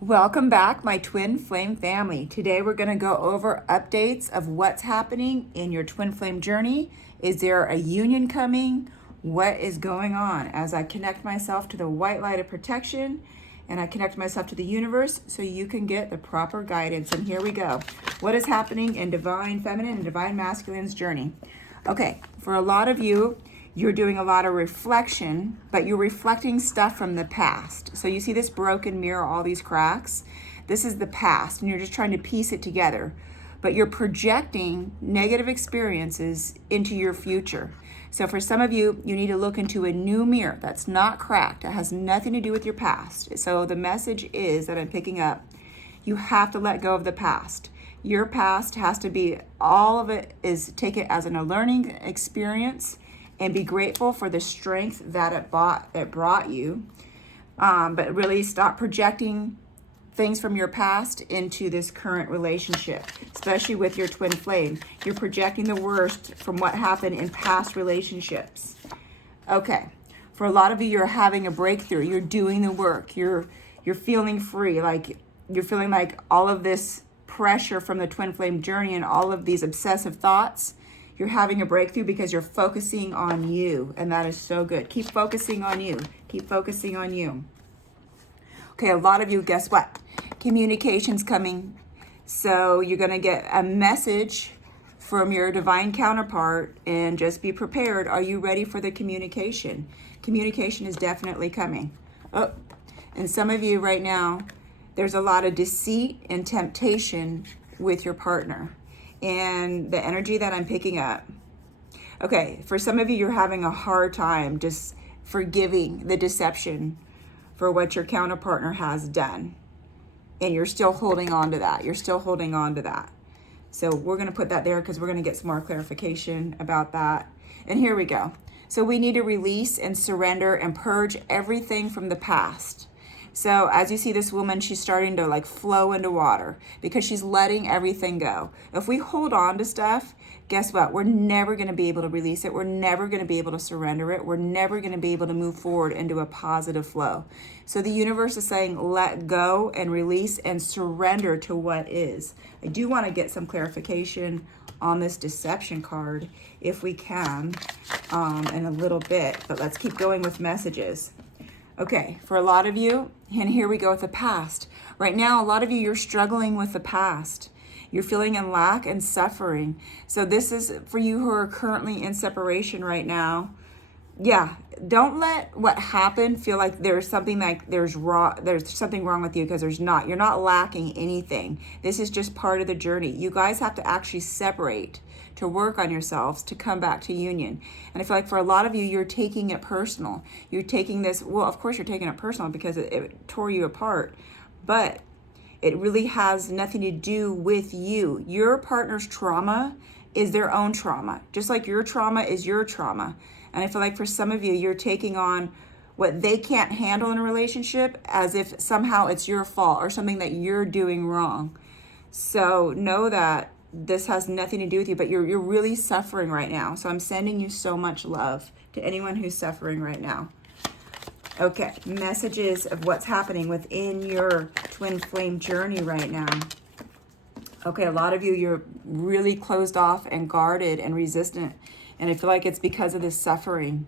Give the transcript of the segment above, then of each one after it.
Welcome back, my twin flame family. Today we're going to go over updates of what's happening in your twin flame journey. Is there a union coming? What is going on? As I connect myself to the white light of protection and I connect myself to the universe so you can get the proper guidance. And here we go. What is happening in divine feminine and divine masculine's journey? Okay, for a lot of you, you're doing a lot of reflection, but you're reflecting stuff from the past. So you see this broken mirror, all these cracks. This is the past, and you're just trying to piece it together. But you're projecting negative experiences into your future. So for some of you, you need to look into a new mirror that's not cracked. It has nothing to do with your past. So the message is that I'm picking up, you have to let go of the past. Your past has to be, all of it is, take it as a learning experience and be grateful for the strength that it brought you. But really stop projecting things from your past into this current relationship, especially with your twin flame. You're projecting the worst from what happened in past relationships. Okay, for a lot of you, you're having a breakthrough. You're doing the work. You're feeling free. Like you're feeling like all of this pressure from the twin flame journey and all of these obsessive thoughts, you're having a breakthrough because you're focusing on you, and that is so good. Keep focusing on you. Keep focusing on you. Okay, a lot of you, guess what? Communication's coming. So you're going to get a message from your divine counterpart, and just be prepared. Are you ready for the communication? Communication is definitely coming. Oh, and some of you right now, there's a lot of deceit and temptation with your partner. And the energy that I'm picking up. Okay, for some of you, you're having a hard time just forgiving the deception for what your counterpartner has done. And you're still holding on to that. You're still holding on to that. So we're going to put that there because we're going to get some more clarification about that. And here we go. So we need to release and surrender and purge everything from the past. So as you see this woman, she's starting to like flow into water because she's letting everything go. If we hold on to stuff, guess what? We're never going to be able to release it. We're never going to be able to surrender it. We're never going to be able to move forward into a positive flow. So the universe is saying, let go and release and surrender to what is. I do want to get some clarification on this deception card if we can in a little bit, but let's keep going with messages. Okay, for a lot of you, and here we go with the past. Right now, a lot of you, you're struggling with the past. You're feeling in lack and suffering. So this is for you who are currently in separation right now. Yeah, don't let what happened feel like there's something there's something wrong with you, because there's not. You're not lacking anything. This is just part of the journey. You guys have to actually separate to work on yourselves to come back to union. And I feel like for a lot of you, you're taking it personal. You're taking this, well, of course you're taking it personal because it tore you apart, but it really has nothing to do with you. Your partner's trauma is their own trauma, just like your trauma is your trauma. And I feel like for some of you, you're taking on what they can't handle in a relationship as if somehow it's your fault or something that you're doing wrong. So know that this has nothing to do with you, but you're really suffering right now. So I'm sending you so much love to anyone who's suffering right now. Okay, messages of what's happening within your twin flame journey right now. Okay, a lot of you, you're really closed off and guarded and resistant. And I feel like it's because of this suffering.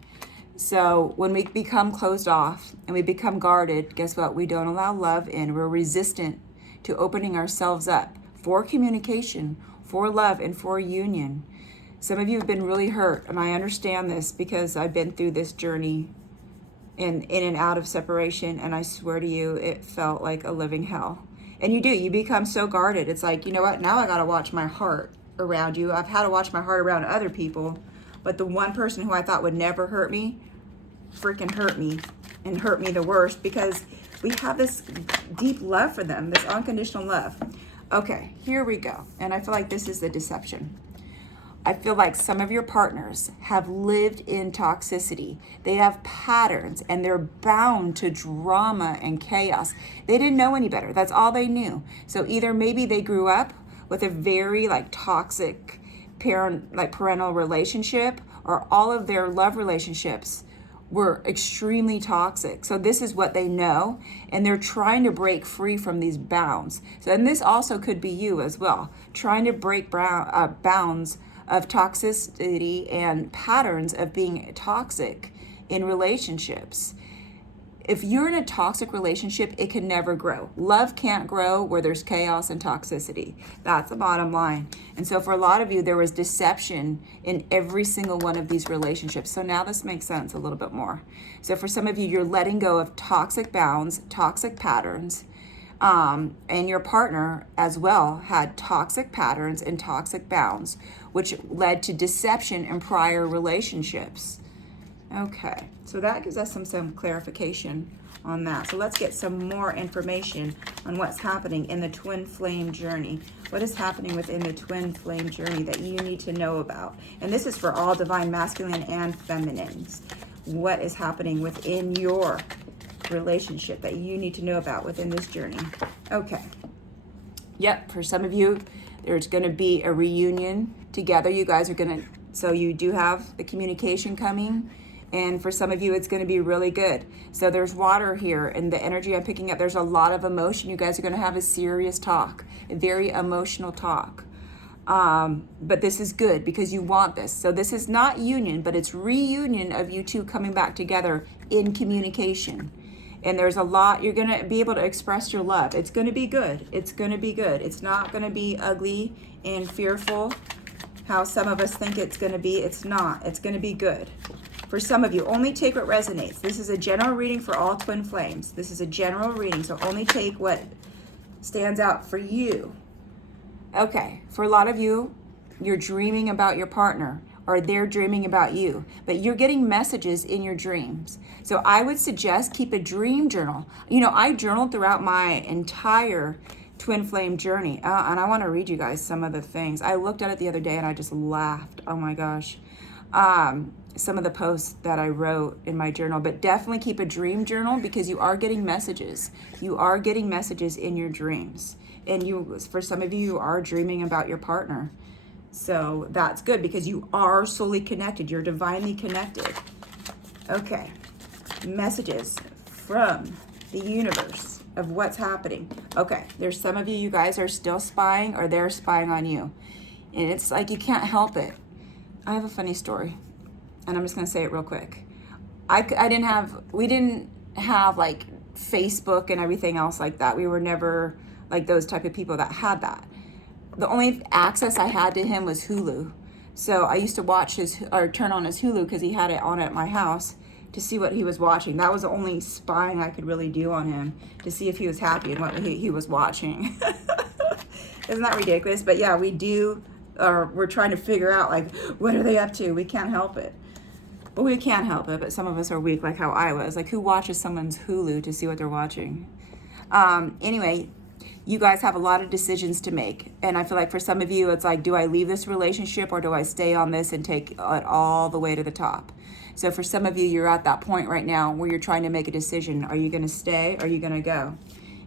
So when we become closed off and we become guarded, guess what? We don't allow love in. We're resistant to opening ourselves up for communication, for love, and for union. Some of you have been really hurt, and I understand this because I've been through this journey in and out of separation, and I swear to you, it felt like a living hell. And you become so guarded. It's like, you know what? Now I got to watch my heart around you. I've had to watch my heart around other people, but the one person who I thought would never hurt me freaking hurt me, and hurt me the worst, because we have this deep love for them, this unconditional love. Okay, here we go. And I feel like this is the deception. I feel like some of your partners have lived in toxicity. They have patterns, and they're bound to drama and chaos. They didn't know any better. That's all they knew. So either maybe they grew up with a very toxic parental relationship, or all of their love relationships were extremely toxic. So this is what they know, and they're trying to break free from these bounds. So, and this also could be you as well, trying to break bounds of toxicity and patterns of being toxic in relationships. If you're in a toxic relationship, it can never grow. Love can't grow where there's chaos and toxicity. That's the bottom line. And so for a lot of you, there was deception in every single one of these relationships. So now this makes sense a little bit more. So for some of you, you're letting go of toxic bounds, toxic patterns, and your partner as well had toxic patterns and toxic bounds, which led to deception in prior relationships. Okay, so that gives us some clarification on that. So let's get some more information on what's happening in the twin flame journey. What is happening within the twin flame journey that you need to know about? And this is for all divine masculine and feminines. What is happening within your relationship that you need to know about within this journey? Okay. Yep, for some of you, there's going to be a reunion together. You guys are going to, so you do have the communication coming. And for some of you, it's going to be really good. So there's water here, and the energy I'm picking up, there's a lot of emotion. You guys are going to have a serious talk, a very emotional talk. But this is good because you want this. So this is not union, but it's reunion of you two coming back together in communication. And there's a lot, you're going to be able to express your love. It's going to be good. It's going to be good. It's not going to be ugly and fearful, how some of us think it's going to be. It's not. It's going to be good. For some of you, only take what resonates. This is a general reading for all twin flames. This is a general reading, so only take what stands out for you. Okay, for a lot of you, you're dreaming about your partner, or they're dreaming about you, but you're getting messages in your dreams. So I would suggest keep a dream journal. You know, I journaled throughout my entire twin flame journey, and I want to read you guys some of the things. I looked at it the other day and I just laughed. Oh my gosh. Some of the posts that I wrote in my journal, but definitely keep a dream journal because you are getting messages. You are getting messages in your dreams. And you, for some of you, you are dreaming about your partner. So that's good because you are soully connected. You're divinely connected. Okay. Messages from the universe of what's happening. Okay. There's some of you, you guys are still spying or they're spying on you. And it's like you can't help it. I have a funny story. And I'm just going to say it real quick. We didn't have like Facebook and everything else like that. We were never like those type of people that had that. The only access I had to him was Hulu. So I used to watch turn on his Hulu because he had it on at my house to see what he was watching. That was the only spying I could really do on him to see if he was happy and what he was watching. Isn't that ridiculous? But yeah, we're trying to figure out like, what are they up to? We can't help it. But we can't help it, but some of us are weak, like how I was. Like, who watches someone's Hulu to see what they're watching? Anyway, you guys have a lot of decisions to make. And I feel like for some of you, it's like, do I leave this relationship or do I stay on this and take it all the way to the top? So for some of you, you're at that point right now where you're trying to make a decision. Are you going to stay or are you going to go?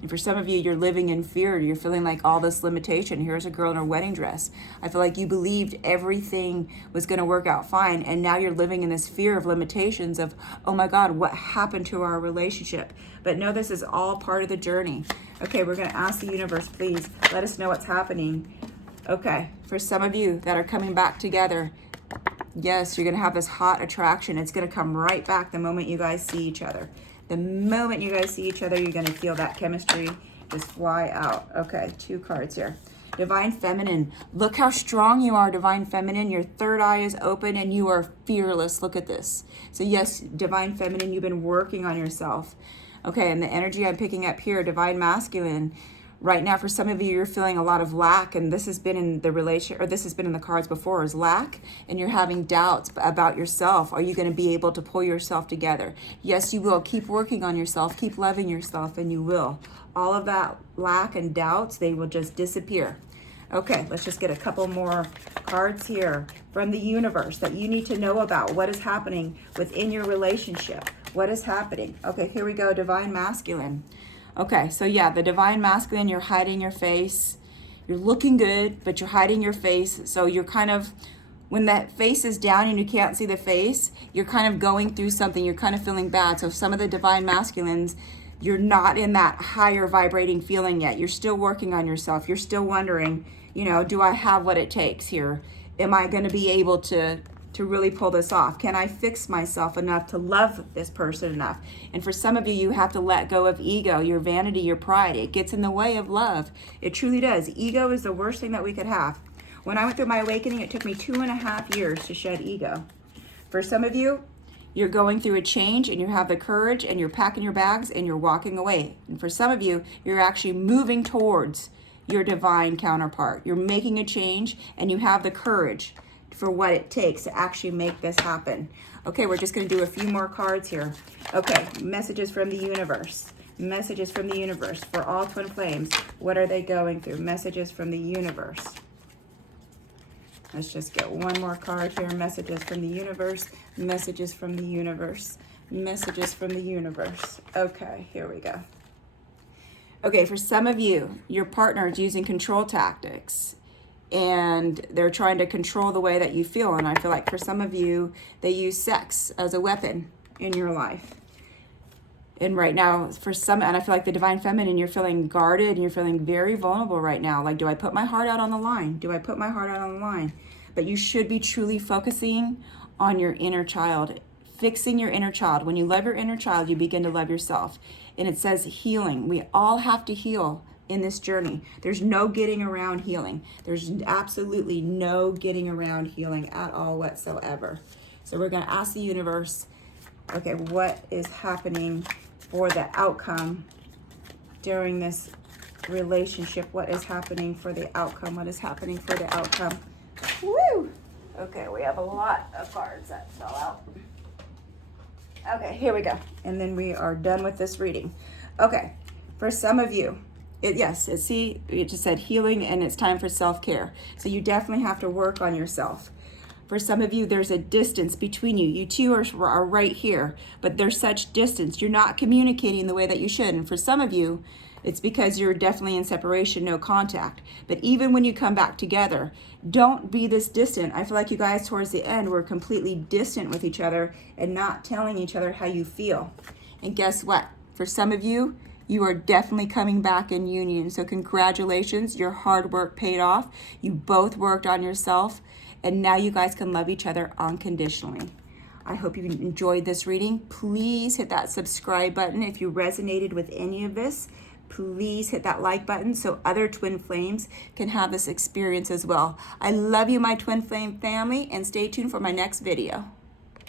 And for some of you, you're living in fear. You're feeling like all this limitation. Here's a girl in her wedding dress. I feel like you believed everything was going to work out fine. And now you're living in this fear of limitations of, oh my God, what happened to our relationship? But no, this is all part of the journey. Okay, we're going to ask the universe, please, let us know what's happening. Okay, for some of you that are coming back together, yes, you're going to have this hot attraction. It's going to come right back the moment you guys see each other. The moment you guys see each other, you're going to feel that chemistry just fly out. Okay, 2 cards here. Divine Feminine. Look how strong you are, Divine Feminine. Your third eye is open and you are fearless. Look at this. So yes, Divine Feminine, you've been working on yourself. Okay, and the energy I'm picking up here, Divine Masculine. Right now, for some of you, you're feeling a lot of lack, and this has been in the relation, or this has been in the cards before, is lack, and you're having doubts about yourself. Are you going to be able to pull yourself together? Yes, you will. Keep working on yourself. Keep loving yourself, and you will. All of that lack and doubts, they will just disappear. Okay, let's just get a couple more cards here from the universe that you need to know about. What is happening within your relationship? What is happening? Okay, here we go, Divine Masculine. Okay, so yeah, the Divine Masculine, you're hiding your face. You're looking good, but you're hiding your face. So you're kind of when that face is down and you can't see the face, you're kind of going through something, you're kind of feeling bad. So some of the divine masculines, you're not in that higher vibrating feeling yet. You're still working on yourself. You're still wondering, you know, do I have what it takes here? Am I going to be able to really pull this off? Can I fix myself enough to love this person enough? And for some of you, you have to let go of ego, your vanity, your pride. It gets in the way of love. It truly does. Ego is the worst thing that we could have. When I went through my awakening, it took me 2.5 years to shed ego. For some of you, you're going through a change and you have the courage and you're packing your bags and you're walking away. And for some of you, you're actually moving towards your divine counterpart. You're making a change and you have the courage for what it takes to actually make this happen. Okay, we're just going to do a few more cards here. Okay, messages from the universe. Messages from the universe for all twin flames. What are they going through? Messages from the universe. Let's just get one more card here. Messages from the universe. Messages from the universe. Messages from the universe. Okay, here we go. Okay, for some of you, your partner is using control tactics and they're trying to control the way that you feel. And I feel like for some of you, they use sex as a weapon in your life. And right now, for some, and I feel like the divine feminine, you're feeling guarded and you're feeling very vulnerable right now. Like, do I put my heart out on the line? Do I put my heart out on the line? But you should be truly focusing on your inner child, fixing your inner child. When you love your inner child, you begin to love yourself. And it says healing. We all have to heal in this journey. There's no getting around healing. There's absolutely no getting around healing at all whatsoever. So we're going to ask the universe, okay, what is happening for the outcome during this relationship? What is happening for the outcome? What is happening for the outcome? Woo! Okay, we have a lot of cards that fell out. Okay, here we go. And then we are done with this reading. Okay, for some of you, it just said healing and it's time for self-care. So you definitely have to work on yourself. For some of you, there's a distance between you. You two are right here, but there's such distance. You're not communicating the way that you should. And for some of you, it's because you're definitely in separation, no contact. But even when you come back together, don't be this distant. I feel like you guys towards the end were completely distant with each other and not telling each other how you feel. And guess what? For some of you, you are definitely coming back in union. So congratulations, your hard work paid off. You both worked on yourself. And now you guys can love each other unconditionally. I hope you enjoyed this reading. Please hit that subscribe button if you resonated with any of this. Please hit that like button so other twin flames can have this experience as well. I love you, my twin flame family, and stay tuned for my next video.